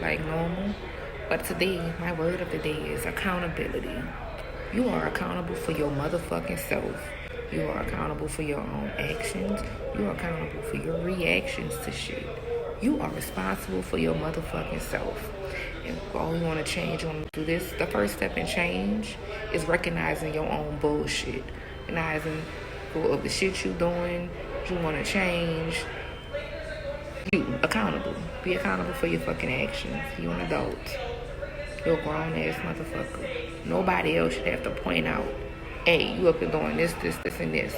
shit like normal. But today, my word of the day is accountability. You are accountable for your motherfucking self. You are accountable for your own actions. You are accountable for your reactions to shit. You are responsible for your motherfucking self. And all we want to change, want to do this. The first step in change is recognizing your own bullshit. Recognizing of the shit you doing, you want to change. You accountable. Be accountable for your fucking actions. You an adult. You're a grown ass motherfucker. Nobody else should have to point out, hey, you up and doing this, and this.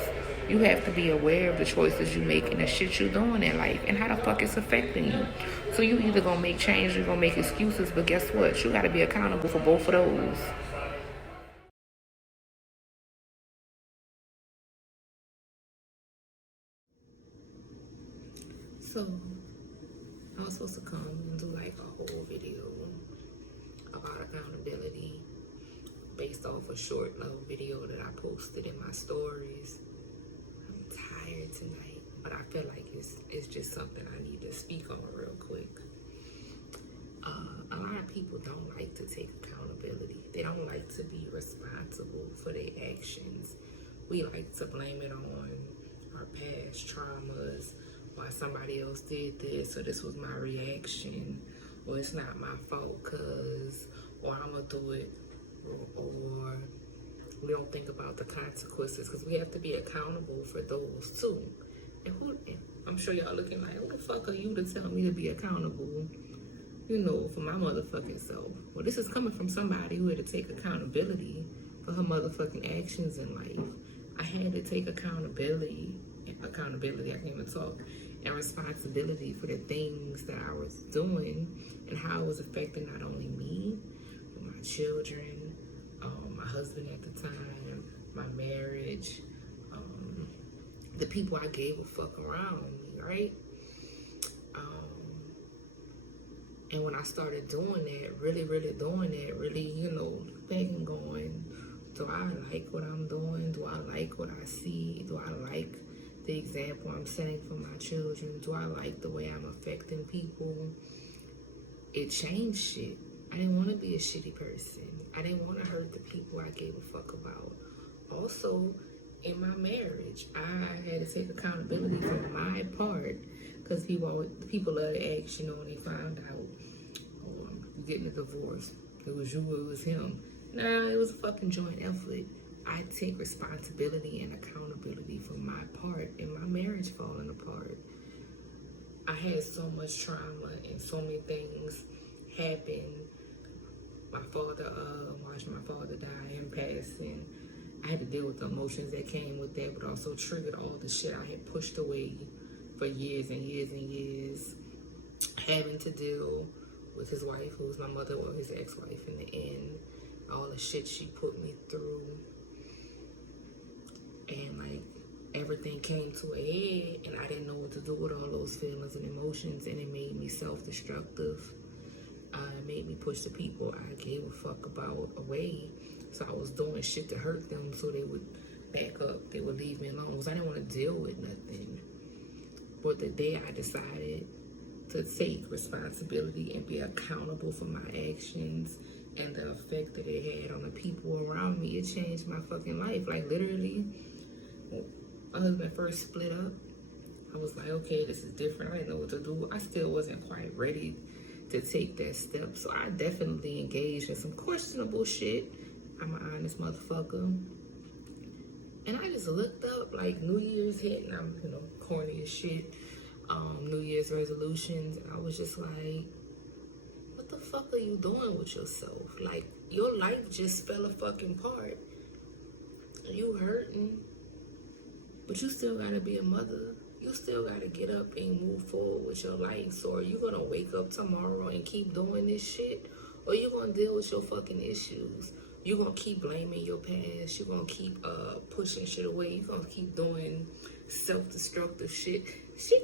You have to be aware of the choices you make and the shit you doing in life and how the fuck it's affecting you. So you either gonna make change or you're gonna make excuses, but guess what? You gotta be accountable for both of those. So I was supposed to come and do like a whole video about accountability based off a short little video that I posted in my stories. I'm tired tonight, but I feel like it's just something I need to speak on real quick. A lot of people don't like to take accountability. They don't like to be responsible for their actions. We like to blame it on our past traumas, why somebody else did this, or this was my reaction, or it's not my fault cause, or I'm gonna do it, or we don't think about the consequences because we have to be accountable for those too. And I'm sure y'all looking like, who the fuck are you to tell me to be accountable? You know, for my motherfucking self. Well, this is coming from somebody who had to take accountability for her motherfucking actions in life. I had to take accountability, I can't even talk, and responsibility for the things that I was doing and how it was affecting not only me, but my children, my husband at the time, my marriage, the people I gave a fuck around me, right? And when I started doing that, really doing that, really, back and going, do I like what I'm doing? Do I like what I see? Do I like the example I'm setting for my children? Do I like the way I'm affecting people? It changed shit. I didn't want to be a shitty person. I didn't want to hurt the people I gave a fuck about. Also, in my marriage, I had to take accountability for my part because people love to ask, when they found out, oh, I'm getting a divorce. It was you, it was him. Nah, it was a fucking joint effort. I take responsibility and accountability for my part in my marriage falling apart. I had so much trauma and so many things happen. Watching my father die and passing. I had to deal with the emotions that came with that, but also triggered all the shit I had pushed away for years and years and years. Having to deal with his wife, who was my mother, or his ex-wife in the end. All the shit she put me through. And like, everything came to a head and I didn't know what to do with all those feelings and emotions, and it made me self-destructive. It made me push the people I gave a fuck about away. So I was doing shit to hurt them so they would back up, they would leave me alone, because I didn't want to deal with nothing. But the day I decided to take responsibility and be accountable for my actions and the effect that it had on the people around me, it changed my fucking life. Like, literally, when my husband first split up, I was like, okay, this is different. I didn't know what to do. I still wasn't quite ready to take that step. So I definitely engaged in some questionable shit. I'm an honest motherfucker. And I just looked up, like, New Year's hit, and I'm, corny as shit. New Year's resolutions. And I was just like, what the fuck are you doing with yourself? Like, your life just fell a fucking part. You hurting, but you still gotta be a mother. You still gotta get up and move forward with your life. So are you gonna wake up tomorrow and keep doing this shit? Or you gonna deal with your fucking issues? You gonna keep blaming your past? You gonna keep pushing shit away? You gonna keep doing self-destructive shit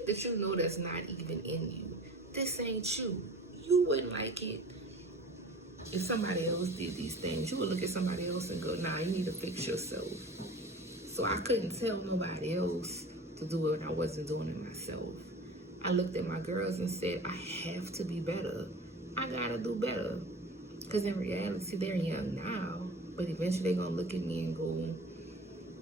that you know that's not even in you? This ain't you. You wouldn't like it if somebody else did these things. You would look at somebody else and go, nah, you need to fix yourself. So I couldn't tell nobody else to do it when I wasn't doing it myself. I looked at my girls and said, I have to be better. I gotta do better. Because in reality, they're young now, but eventually they're gonna look at me and go,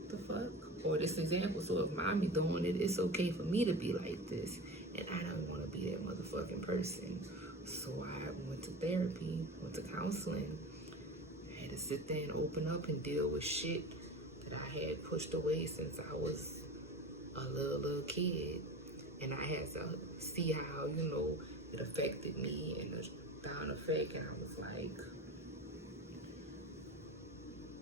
the fuck? Or this example, so if mommy doing it, it's okay for me to be like this. And I don't want to be that motherfucking person. So I went to therapy, went to counseling. I had to sit there and open up and deal with shit that I had pushed away since I was a little kid. And I had to see how, you know, it affected me and the down effect. And I was like,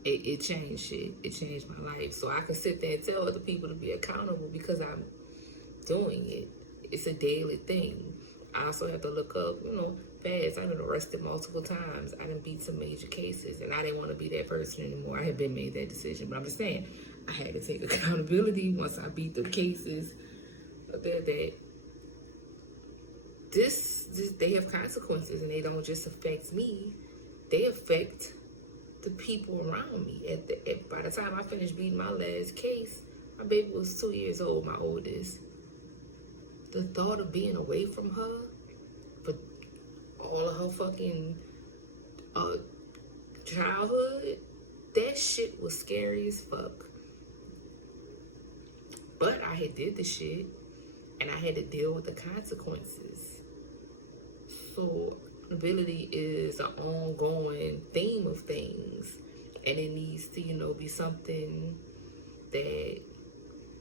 it changed shit. It changed my life. So I could sit there and tell other people to be accountable because I'm doing it. It's a daily thing. I also have to look up, you know, past. I've been arrested multiple times. I done beat some major cases, and I didn't want to be that person anymore. I had been made that decision, but I'm just saying, I had to take accountability once I beat the cases. That this they have consequences, and they don't just affect me. They affect the people around me. By the time I finished beating my last case, my baby was 2 years old, my oldest. The thought of being away from her for all of her fucking childhood, that shit was scary as fuck. But I had did the shit, and I had to deal with the consequences. So accountability is an ongoing theme of things, and it needs to, you know, be something that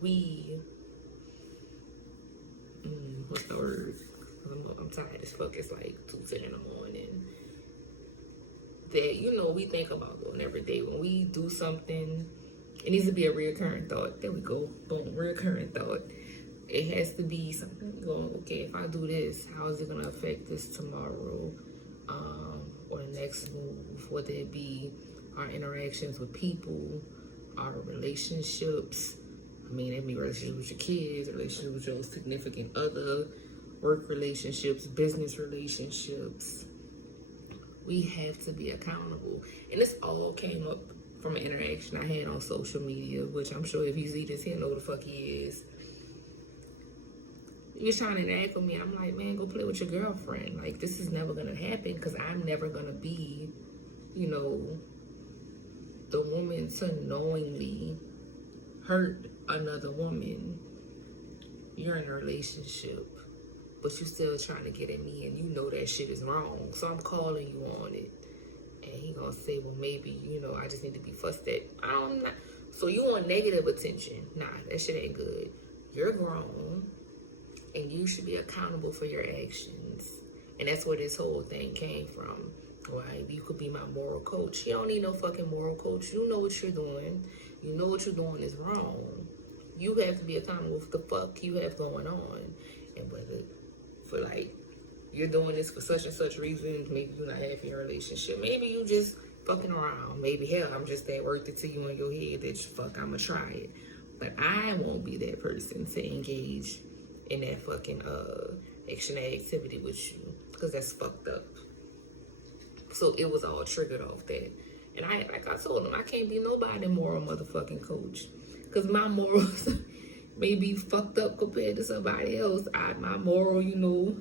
we what's the word? I'm tired as fuck. It's like 2:10 in the morning. That, you know, we think about doing every day. When we do something, it needs to be a reoccurring thought. There we go. Boom, reoccurring thought. It has to be something going, okay, if I do this, how is it going to affect this tomorrow? Or the next move? Whether it be our interactions with people, our relationships. I mean, that means relationships with your kids, relationships with your significant other, work relationships, business relationships. We have to be accountable. And this all came up from an interaction I had on social media, which I'm sure if you see this, he'll know who the fuck he is. He was trying to interact with me. I'm like, man, go play with your girlfriend. Like, this is never going to happen because I'm never going to be, you know, the woman to knowingly hurt another woman. You're in a relationship, but you're still trying to get at me, and you know that shit is wrong. So I'm calling you on it. And he gonna say, well, maybe, you know, I just need to be fussed at. I'm not. So you want negative attention? Nah, that shit ain't good. You're grown, and you should be accountable for your actions. And that's where this whole thing came from. Right? You could be my moral coach. You don't need no fucking moral coach. You know what you're doing. You know what you're doing is wrong. You have to be accountable for the fuck you have going on. And whether for like, you're doing this for such and such reasons, maybe you're not happy in your relationship. Maybe you just fucking around. Maybe, hell, I'm just that worth it to you in your head that fuck, I'ma try it. But I won't be that person to engage in that fucking action activity with you, because that's fucked up. So it was all triggered off that. And like I told him, I can't be nobody moral motherfucking coach, because my morals may be fucked up compared to somebody else. My moral, you know,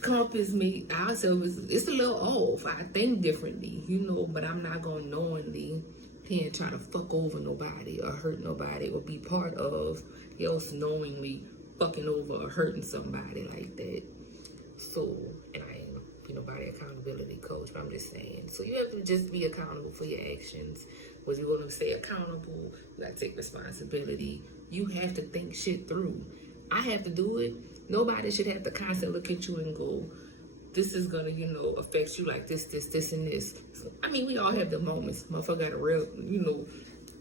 compass me, ourselves, it's a little off. I think differently, you know, but I'm not gonna knowingly and try to fuck over nobody or hurt nobody or be part of else knowingly fucking over or hurting somebody like that. So, and I ain't be nobody accountability coach, but I'm just saying. So you have to just be accountable for your actions. What you want to say accountable, you gotta take responsibility. You have to think shit through. I have to do it. Nobody should have to constantly look at you and go, this is gonna, you know, affect you like this, and this. So, I mean, we all have the moments. Motherfucker got a real, you know,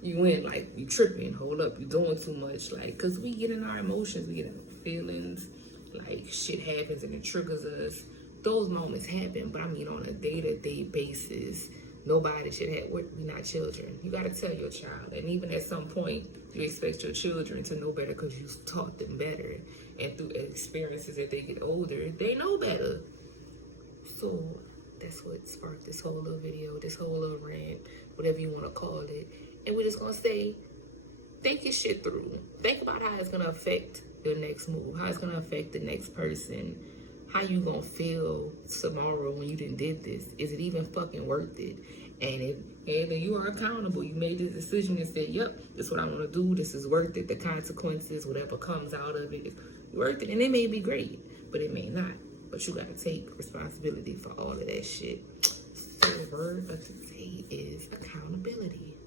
you went like, you tripping, hold up, you doing too much. Like, cause we get in our emotions, we get in our feelings, like shit happens and it triggers us. Those moments happen, but I mean on a day-to-day basis, nobody should have, we're not children. You gotta tell your child, and even at some point, you expect your children to know better because you taught them better. And through experiences as they get older, they know better. So that's what sparked this whole little video, this whole little rant, whatever you want to call it. And we're just going to say, think your shit through. Think about how it's going to affect your next move, how it's going to affect the next person, how you gonna feel tomorrow when you did this? Is it even fucking worth it? And if either you are accountable, you made the decision and said, yep, this is what I want to do, this is worth it, the consequences, whatever comes out of it is worth it. And it may be great, but it may not. But you gotta take responsibility for all of that shit. So the word of today is accountability.